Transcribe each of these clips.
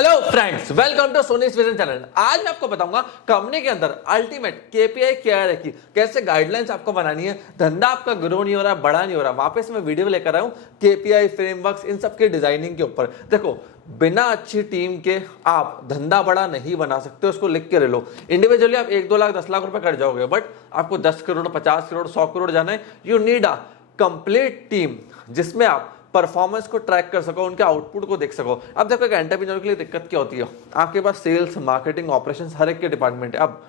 Hello friends, welcome to सोनीस vision channel. आज मैं आपको बताऊंगा कंपनी के अंदर अल्टीमेट केपीआई क्या रखी, कैसे गाइडलाइंस आपको बनानी है। धंधा आपका ग्रो नहीं हो रहा, बड़ा नहीं हो रहा, वापस मैं वीडियो लेकर आया हूं केपीआई फ्रेमवर्क्स, इन सब के डिजाइनिंग के ऊपर। देखो, बिना अच्छी टीम के आप धंधा बड़ा नहीं बना सकते, उसको लिख के ले लो। इंडिविजुअली आप 1-2 लाख 10 लाख रुपए कर जाओगे, बट आपको 10 करोड़ 50 करोड़ 100 करोड़ जाना है। You need a complete team जिसमें आप परफॉर्मेंस को ट्रैक कर सको, उनके आउटपुट को देख सको। अब देखो, एक एंटरप्रेन्योर के लिए दिक्कत क्या होती है, आपके पास सेल्स, मार्केटिंग, ऑपरेशंस हर एक के डिपार्टमेंट है। अब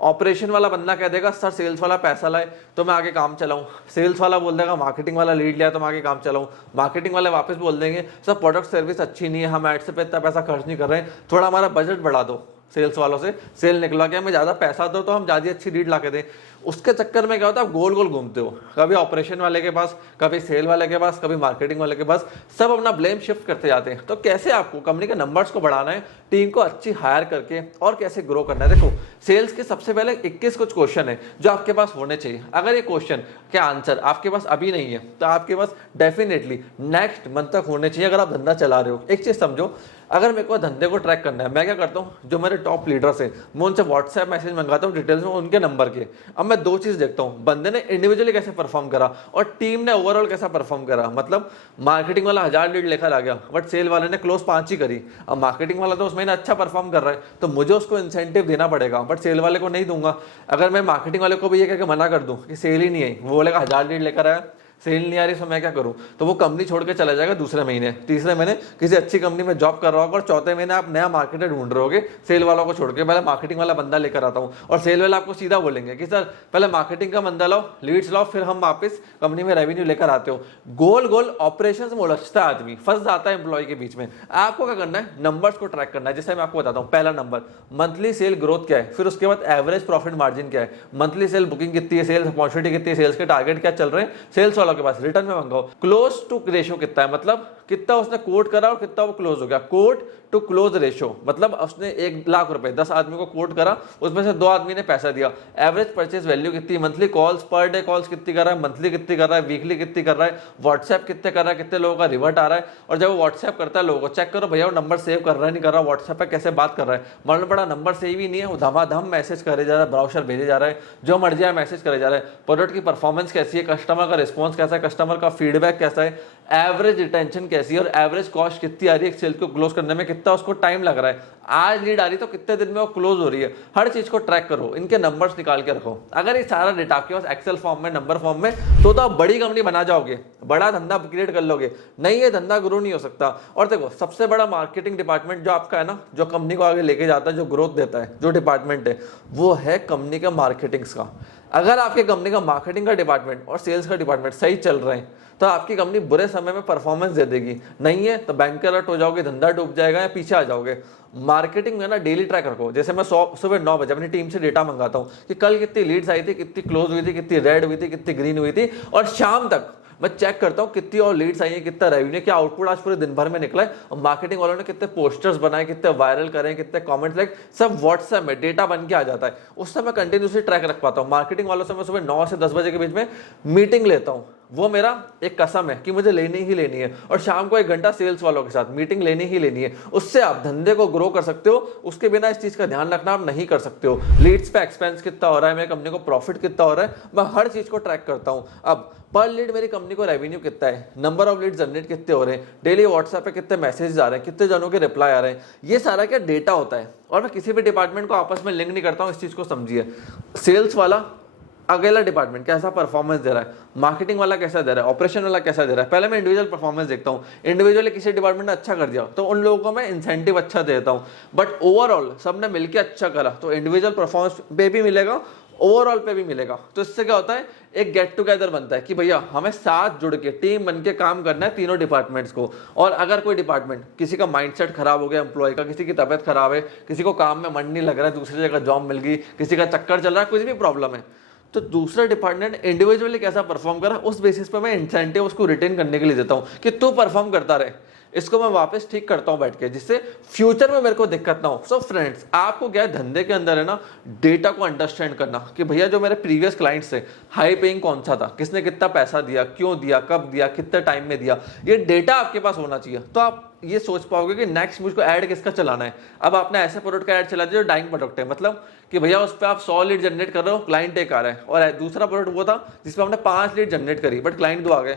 ऑपरेशन वाला बंदा कह देगा सर सेल्स वाला पैसा लाए तो मैं आगे काम चलाऊं, सेल्स वाला बोल देगा मार्केटिंग वाला लीड लिया तो मैं आगे काम चलाऊं, मार्केटिंग वाले वापस बोल देंगे सर प्रोडक्ट सर्विस अच्छी नहीं है, हम एड्स पे इतना पैसा खर्च नहीं कर रहे हैं, थोड़ा हमारा बजट बढ़ा दो। सेल्स वालों से सेल निकला क्या, हमें ज़्यादा पैसा दो तो हम ज़्यादा अच्छी लीड ला के दें। उसके चक्कर में क्या होता है, आप गोल गोल घूमते हो, कभी ऑपरेशन वाले के पास, कभी सेल वाले के पास, कभी मार्केटिंग वाले के पास, सब अपना ब्लेम शिफ्ट करते जाते हैं। तो कैसे आपको कंपनी के नंबर्स को बढ़ाना है, टीम को अच्छी हायर करके, और कैसे ग्रो करना है। देखो, सेल्स के सबसे पहले 21 कुछ क्वेश्चन है जो आपके पास होने चाहिए। अगर ये क्वेश्चन के आंसर आपके पास अभी नहीं है तो आपके पास डेफिनेटली नेक्स्ट मंथ तक होने चाहिए, अगर आप धंधा चला रहे हो। एक चीज समझो, अगर मेरे को धंधे को ट्रैक करना है, मैं क्या करता हूँ, जो मेरे टॉप लीडर्स हैं मैं उनसे व्हाट्सएप मैसेज मंगाता हूँ डिटेल्स में उनके नंबर के। अब मैं दो चीज देखता हूँ, बंदे ने इंडिविजुअली कैसे परफॉर्म करा और टीम ने ओवरऑल कैसा परफॉर्म करा। मतलब मार्केटिंग वाला 1000 लीड लेकर आ गया बट सेल वाले ने क्लोज 5 ही करी। अब मार्केटिंग वाला तो उस महीने अच्छा परफॉर्म कर रहा है तो मुझे उसको इंसेंटिव देना पड़ेगा, बट सेल वाले को नहीं दूंगा। अगर मैं मार्केटिंग वाले को भी ये कह के मना कर दूं कि सेल ही नहीं आई, वो बोलेगा 1000 लीड लेकर आया, सेल नहीं आ रही, तो मैं क्या करूं, तो वो कंपनी छोड़ के चला जाएगा दूसरे महीने, तीसरे महीने किसी अच्छी कंपनी में जॉब कर रहा होगा, और चौथे महीने आप नया मार्केटर ढूंढ रहे होगे सेल वालों को छोड़ के। पहले मार्केटिंग वाला बंदा लेकर आता हूं और सेल वाला आपको सीधा बोलेंगे कि सर पहले मार्केटिंग का बंदा लाओ, लीड्स लाओ, फिर हम वापस कंपनी में रेवेन्यू लेकर आते हो। गोल गोल ऑपरेशन में उलझता है आदमी, फंस जाता है एम्प्लॉय के बीच में। आपको क्या करना है, नंबर्स को ट्रैक करना है। जैसे मैं आपको बताता हूँ, पहला नंबर मंथली सेल ग्रोथ क्या है, फिर उसके बाद एवरेज प्रॉफिट मार्जिन क्या है, मंथली सेल बुकिंग कितनी है, सेल्स अपॉर्चुनिटी कितनी है, सेल्स के टारगेट क्या चल रहे हैं सेल्स वालों के पास, रिटर्न में क्लोज टू रेशियो कितना है, मतलब कितना उसने कोट करा और कितना वो क्लोज हो गया। कोट टू क्लोज रेशियो मतलब उसने 1 लाख रुपए 10 आदमी को कोट करा, उसमें से 2 आदमी ने पैसा दिया। एवरेज परचेज वैल्यू कितनी, monthly calls, per day calls कितनी कर रहा है, मंथली कितनी कर रहा है, वीकली कितनी कर रहा है, व्हाट्सएप कितने कर रहा है, कितने लोगों का रिवर्ट आ रहा है। और जब वो व्हाट्सएप करता है लोगों को चेक करो भैया वो नंबर सेव कर रहा है नहीं कर रहा, व्हाट्सएप पे कैसे बात कर रहा है, मालूम पड़ा नंबर सेव ही नहीं है, वो धमाधम मैसेज करे जा रहा है, ब्राउजर भेजे जा रहा है, जो मर्जी है मैसेज करे जा रहा है। प्रोडक्ट की परफॉर्मेंस कैसी है, कस्टमर का रिस्पॉन्स कैसा है, कस्टमर का फीडबैक कैसा है, एवरेज रिटेंशन कैसी है, और एवरेज कॉस्ट कितनी आ रही है, सेल को क्लोज करने में कितना उसको टाइम लग रहा है, आज लीड आ रही तो कितने दिन में वो क्लोज हो रही है। हर चीज को ट्रैक करो, इनके नंबर्स निकाल के रखो। अगर ये सारा डेटा आपके पास एक्सेल फॉर्म में, नंबर फॉर्म में, तो आप बड़ी कंपनी बना जाओगे, बड़ा धंधा क्रिएट कर लोगे। नहीं, ये धंधा ग्रो नहीं हो सकता। और देखो, सबसे बड़ा मार्केटिंग डिपार्टमेंट जो आपका है ना, जो कंपनी को आगे लेके जाता है, जो ग्रोथ देता है, जो डिपार्टमेंट है, वो है कंपनी का मार्केटिंग का। अगर आपके कंपनी का मार्केटिंग का डिपार्टमेंट और सेल्स का डिपार्टमेंट सही चल रहे हैं तो आपकी कंपनी बुरे समय में परफॉर्मेंस दे देगी। नहीं है तो बैंकरप्ट हो जाओगे, धंधा डूब जाएगा या पीछे आ जाओगे। मार्केटिंग में ना डेली ट्रैक रखो। जैसे मैं सुबह 9 बजे अपनी टीम से डेटा मंगाता हूँ कि कल कितनी लीड्स आई थी, कितनी क्लोज हुई थी, कितनी रेड हुई थी, कितनी ग्रीन हुई थी, और शाम तक मैं चेक करता हूँ कितनी और लीड्स आई है, कितना रेवेन्यू, क्या आउटपुट आज पूरे दिन भर में निकला है, और मार्केटिंग वालों ने कितने पोस्टर्स बनाए, कितने वायरल करें, कितने कमेंट्स लाइक, सब व्हाट्सएप में डेटा बन के आ जाता है। उससे मैं कंटिन्यूसली ट्रैक रख पाता हूँ। मार्केटिंग वालों से मैं सुबह 9 से 10 बजे के बीच में मीटिंग लेता हूँ, वो मेरा एक कसम है कि मुझे लेनी ही लेनी है, और शाम को 1 घंटा सेल्स वालों के साथ मीटिंग लेनी ही लेनी है। उससे आप धंधे को ग्रो कर सकते हो, उसके बिना इस चीज का ध्यान रखना आप नहीं कर सकते हो। लीड्स पे एक्सपेंस कितना हो रहा है, मेरी कंपनी को प्रॉफिट कितना हो रहा है, मैं हर चीज को ट्रैक करता हूँ। अब पर लीड मेरी कंपनी को रेवेन्यू कितना है, नंबर ऑफ लीड जनरेट कितने हो रहे हैं, डेली व्हाट्सएप पे कितने मैसेज आ रहे हैं, कितने जनों के रिप्लाई आ रहे हैं, ये सारा क्या डेटा होता है। और मैं किसी भी डिपार्टमेंट को आपस में लिंक नहीं करता हूँ, इस चीज को समझिए। सेल्स वाला अगला डिपार्टमेंट कैसा परफॉर्मेंस दे रहा है, मार्केटिंग वाला कैसा दे रहा है, ऑपरेशन वाला कैसा दे रहा है, पहले मैं इंडिविजुअल परफॉर्मेंस देखता हूँ। इंडिविजुअली किसी डिपार्टमेंट ने अच्छा कर दिया तो उन लोगों को मैं इंसेंटिव अच्छा देता हूँ, बट ओवरऑल सबने मिलकर अच्छा करा तो इंडिविजुअल परफॉर्मेंस पे भी मिलेगा, ओवरऑल पे भी मिलेगा। तो इससे क्या होता है, एक गेट टुगेदर बनता है कि भैया हमें साथ जुड़ के टीम बन के काम करना है तीनों डिपार्टमेंट्स को। और अगर कोई डिपार्टमेंट, किसी का माइंडसेट खराब हो गया एम्प्लॉय का, किसी की तबियत खराब है, किसी को काम में मन नहीं लग रहा है, दूसरी जगह जॉब मिल गई, किसी का चक्कर चल रहा है, कुछ भी प्रॉब्लम है, तो दूसरा डिपार्टमेंट इंडिविजुअली कैसा परफॉर्म करा उस बेसिस पे मैं इंसेंटिव उसको रिटेन करने के लिए देता हूं कि तू परफॉर्म करता रहे। इसको मैं वापस ठीक करता हूं बैठ के, जिससे फ्यूचर में मेरे को दिक्कत ना हो। सो फ्रेंड्स, आपको क्या है, धंधे के अंदर है ना, डेटा को अंडरस्टैंड करना कि भैया जो मेरे प्रीवियस क्लाइंट्स थे, हाई पेइंग कौन सा था, किसने कितना पैसा दिया, क्यों दिया, कब दिया, कितने टाइम में दिया, ये डेटा आपके पास होना चाहिए। तो आप ये सोच पाओगे कि नेक्स्ट मुझको ऐड किसका चलाना है। अब आपने ऐसे प्रोडक्ट का ऐड चला दिया जो डाइंग प्रोडक्ट है, मतलब कि भैया उस पर आप 100 लीड जनरेट कर रहे हो, क्लाइंट एक आ रहा है, और दूसरा प्रोडक्ट वो था जिसपे आपने 5 लीड जनरेट करी बट क्लाइंट 2 आ गए।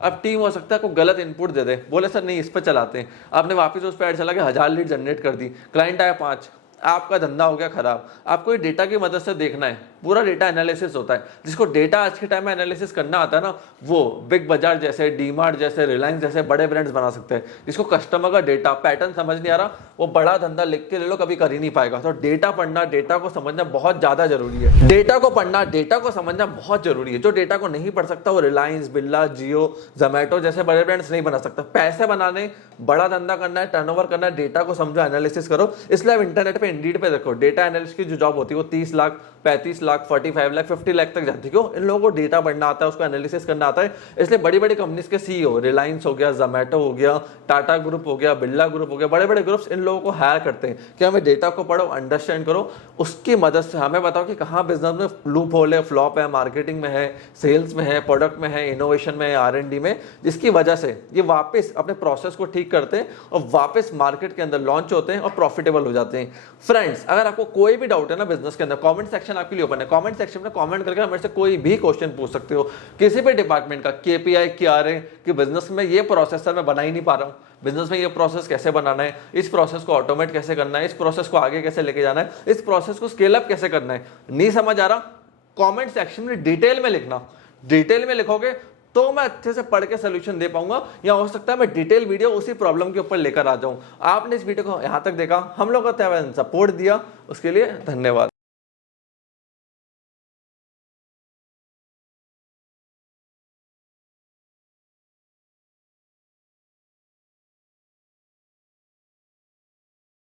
अब टीम हो सकता है कोई गलत इनपुट दे दे, बोले सर नहीं इस पर चलाते हैं, आपने वापस उस पर ऐड चला के 1000 लीड जनरेट कर दी, क्लाइंट आया 5, आपका धंधा हो गया खराब। आपको ये डेटा की मदद से देखना है, पूरा डेटा एनालिसिस होता है। जिसको डेटा आज के टाइम में एनालिसिस करना आता है ना, वो बिग बाजार जैसे, डीमार्ट जैसे, रिलायंस जैसे बड़े ब्रांड्स बना सकते हैं। जिसको कस्टमर का डेटा पैटर्न समझ नहीं आ रहा, वो बड़ा धंधा लिख के ले लो, कभी कर ही नहीं पाएगा। तो डेटा पढ़ना, डेटा को समझना बहुत ज्यादा जरूरी है। डेटा को पढ़ना, डेटा को समझना बहुत जरूरी है। जो डेटा को नहीं पढ़ सकता वो रिलायंस, बिरला, जियो, जोमैटो जैसे बड़े ब्रांड्स नहीं बना सकता। पैसे बनाने, बड़ा धंधा करना है, टर्नओवर करना है, डेटा को समझो, एनालिसिस करो। इसलिए आप इंटरनेट पे इंडीड पे देखो, डेटा एनालिस्ट की जो जॉब होती है वो 30 लाख, 35 लाख, 45 लाख, 50 लाख तक जाती है। क्यों? इन लोगों को डेटा पढ़ना आता है, उसको एनालिसिस करना आता है। इसलिए बड़ी बड़ी कंपनीज के सीईओ, रिलायंस हो गया, जोमैटो हो गया, टाटा ग्रुप हो गया, बिरला ग्रुप हो गया, बड़े बड़े ग्रुप्स इन लोगों को हायर करते हैं कि हमें डेटा को पढ़ो, अंडरस्टैंड करो, उसकी मदद से हमें बताओ कि कहाँ बिजनेस में लूप होल है, फ्लॉप है, मार्केटिंग में है, सेल्स में है, प्रोडक्ट में है, इनोवेशन में है, R&D में, जिसकी वजह से ये वापस अपने प्रोसेस को ठीक करते हैं और वापस मार्केट के अंदर लॉन्च होते हैं और प्रॉफिटेबल हो जाते हैं। फ्रेंड्स, अगर आपको कोई भी डाउट है ना बिजनेस के अंदर, कमेंट सेक्शन आपके लिए ओपन है। कमेंट सेक्शन में कमेंट करके मेरे से कोई भी क्वेश्चन पूछ सकते हो, किसी भी डिपार्टमेंट का। KPI क्या है कि बिजनेस में ये प्रोसेस सर मैं बना ही नहीं पा रहा हूँ, बिजनेस में ये प्रोसेस कैसे बनाना है, इस प्रोसेस को ऑटोमेट कैसे करना है, इस प्रोसेस को आगे कैसे लेके जाना है, इस प्रोसेस को स्केल अप कैसे करना है, नहीं समझ आ रहा, कमेंट सेक्शन में डिटेल में लिखना। डिटेल में लिखोगे तो मैं अच्छे से पढ़ के सोल्यूशन दे पाऊंगा, या हो सकता है मैं डिटेल वीडियो उसी प्रॉब्लम के ऊपर लेकर आ जाऊं। आपने इस वीडियो को यहां तक देखा, हम लोग को सपोर्ट दिया, उसके लिए धन्यवाद।